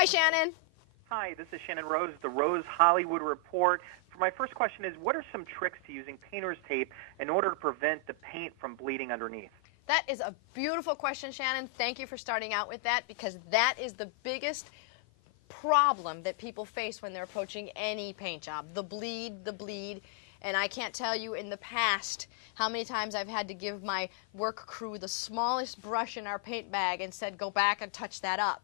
Hi, Shannon. Hi, this is Shannon Rose, the Rose Hollywood Report. For my first question is, what are some tricks to using painter's tape in order to prevent the paint from bleeding underneath? That is a beautiful question, Shannon. Thank you for starting out with that, because that is the biggest problem that people face when they're approaching any paint job. The bleed. And I can't tell you in the past how many times I've had to give my work crew the smallest brush in our paint bag and said, go back and touch that up.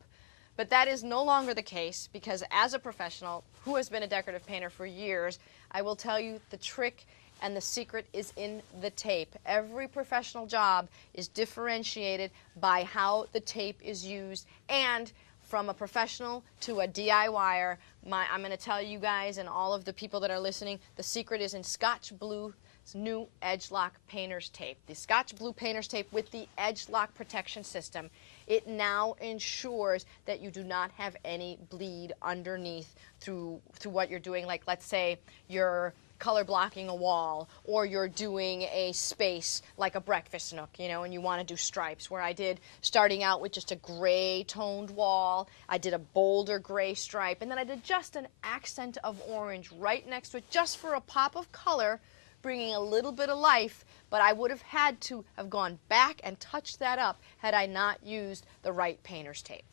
But that is no longer the case, because as a professional who has been a decorative painter for years, I will tell you the trick and the secret is in the tape. Every professional job is differentiated by how the tape is used, and from a professional to a DIYer, I'm going to tell you guys and all of the people that are listening, the secret is in Scotch Blue's new Edge Lock painter's tape. The Scotch Blue painter's tape with the Edge Lock protection system, it now ensures that you do not have any bleed underneath through what you're doing. Like, let's say you're color blocking a wall, or you're doing a space like a breakfast nook, you know, and you want to do stripes, where I did, starting out with just a gray toned wall, I did a bolder gray stripe, and then I did just an accent of orange right next to it, just for a pop of color, bringing a little bit of life. But I would have had to have gone back and touched that up had I not used the right painter's tape.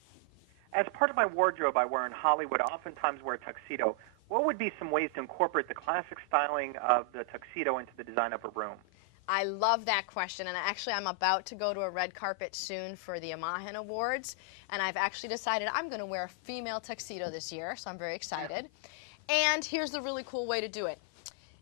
As part of my wardrobe, I wear in Hollywood, I oftentimes wear a tuxedo. What would be some ways to incorporate the classic styling of the tuxedo into the design of a room? I love that question, and actually I'm about to go to a red carpet soon for the Amahan Awards, and I've actually decided I'm going to wear a female tuxedo this year, so I'm very excited. And here's the really cool way to do it.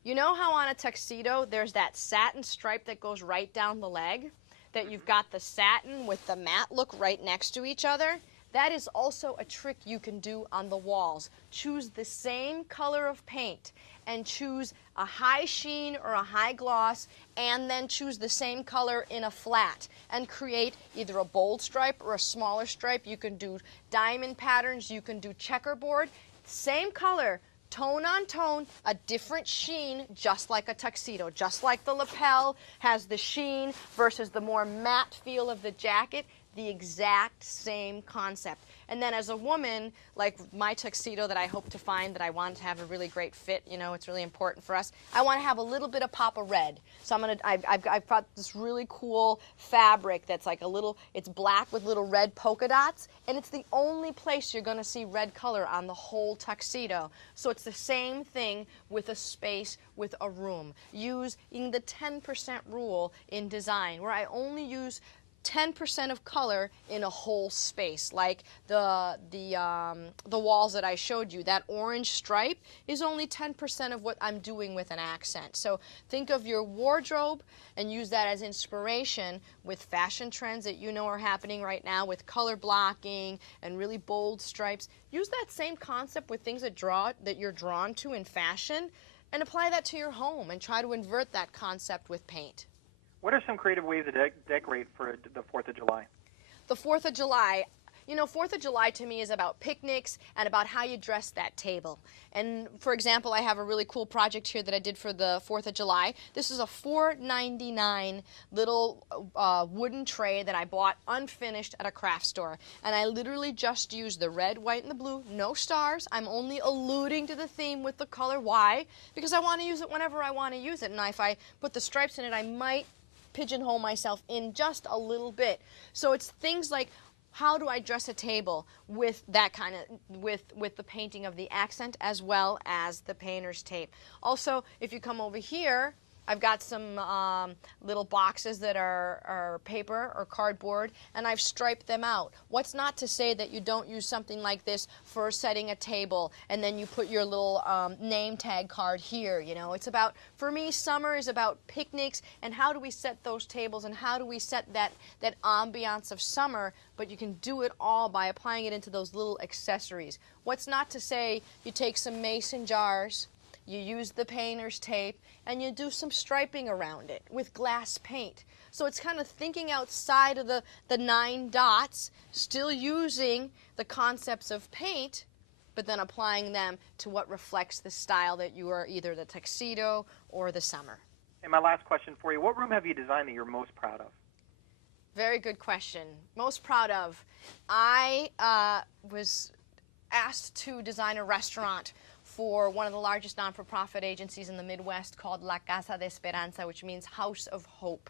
You know how on a tuxedo there's that satin stripe that goes right down the leg? That you've got the satin with the matte look right next to each other? That is also a trick you can do on the walls. Choose the same color of paint and choose a high sheen or a high gloss, and then choose the same color in a flat and create either a bold stripe or a smaller stripe. You can do diamond patterns, you can do checkerboard. Same color, tone on tone, a different sheen, just like a tuxedo. Just like the lapel has the sheen versus the more matte feel of the jacket, the exact same concept. And then as a woman, like my tuxedo that I hope to find that I want to have a really great fit, you know, it's really important for us, I want to have a little bit of pop of red. So I've got this really cool fabric that's like a little, it's black with little red polka dots, and it's the only place you're going to see red color on the whole tuxedo. So it's the same thing with a space, with a room. Using the 10% rule in design, where I only use 10% of color in a whole space, like the walls that I showed you. That orange stripe is only 10% of what I'm doing with an accent. So think of your wardrobe and use that as inspiration with fashion trends that you know are happening right now with color blocking and really bold stripes. Use that same concept with things that you're drawn to in fashion, and apply that to your home and try to invert that concept with paint. What are some creative ways to decorate for the 4th of July? The 4th of July, you know, 4th of July to me is about picnics and about how you dress that table. And for example, I have a really cool project here that I did for the 4th of July. This is a $4.99 little wooden tray that I bought unfinished at a craft store. And I literally just used the red, white, and the blue, no stars. I'm only alluding to the theme with the color. Why? Because I want to use it whenever I want to use it. And if I put the stripes in it, I might pigeonhole myself in just a little bit. So it's things like, how do I dress a table with that kind of, with the painting of the accent as well as the painter's tape. Also, if you come over here, I've got some little boxes that are paper or cardboard, and I've striped them out. What's not to say that you don't use something like this for setting a table, and then you put your little name tag card here, you know. It's about, for me, summer is about picnics, and how do we set those tables, and how do we set that ambiance of summer, but you can do it all by applying it into those little accessories. What's not to say you take some mason jars, you use the painter's tape, and you do some striping around it with glass paint. So it's kind of thinking outside of the 9 dots, still using the concepts of paint, but then applying them to what reflects the style that you are, either the tuxedo or the summer. And my last question for you, what room have you designed that you're most proud of? Very good question. Most proud of. I was asked to design a restaurant for one of the largest non-for-profit agencies in the Midwest called La Casa de Esperanza, which means House of Hope.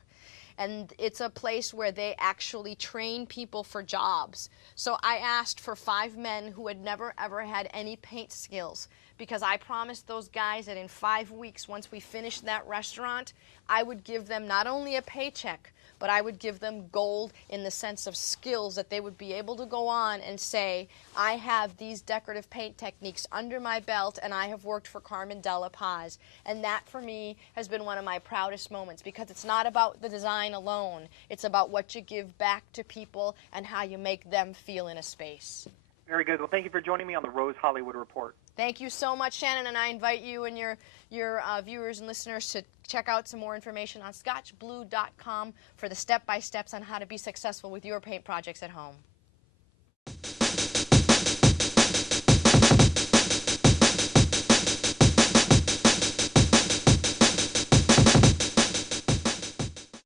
And it's a place where they actually train people for jobs. So I asked for 5 men who had never ever had any paint skills, because I promised those guys that in 5 weeks, once we finished that restaurant, I would give them not only a paycheck, but I would give them gold in the sense of skills that they would be able to go on and say, I have these decorative paint techniques under my belt and I have worked for Carmen de la Paz. And that for me has been one of my proudest moments, because it's not about the design alone. It's about what you give back to people and how you make them feel in a space. Very good. Well, thank you for joining me on the Rose Hollywood Report. Thank you so much, Shannon, and I invite you and your viewers and listeners to check out some more information on scotchblue.com for the step-by-steps on how to be successful with your paint projects at home.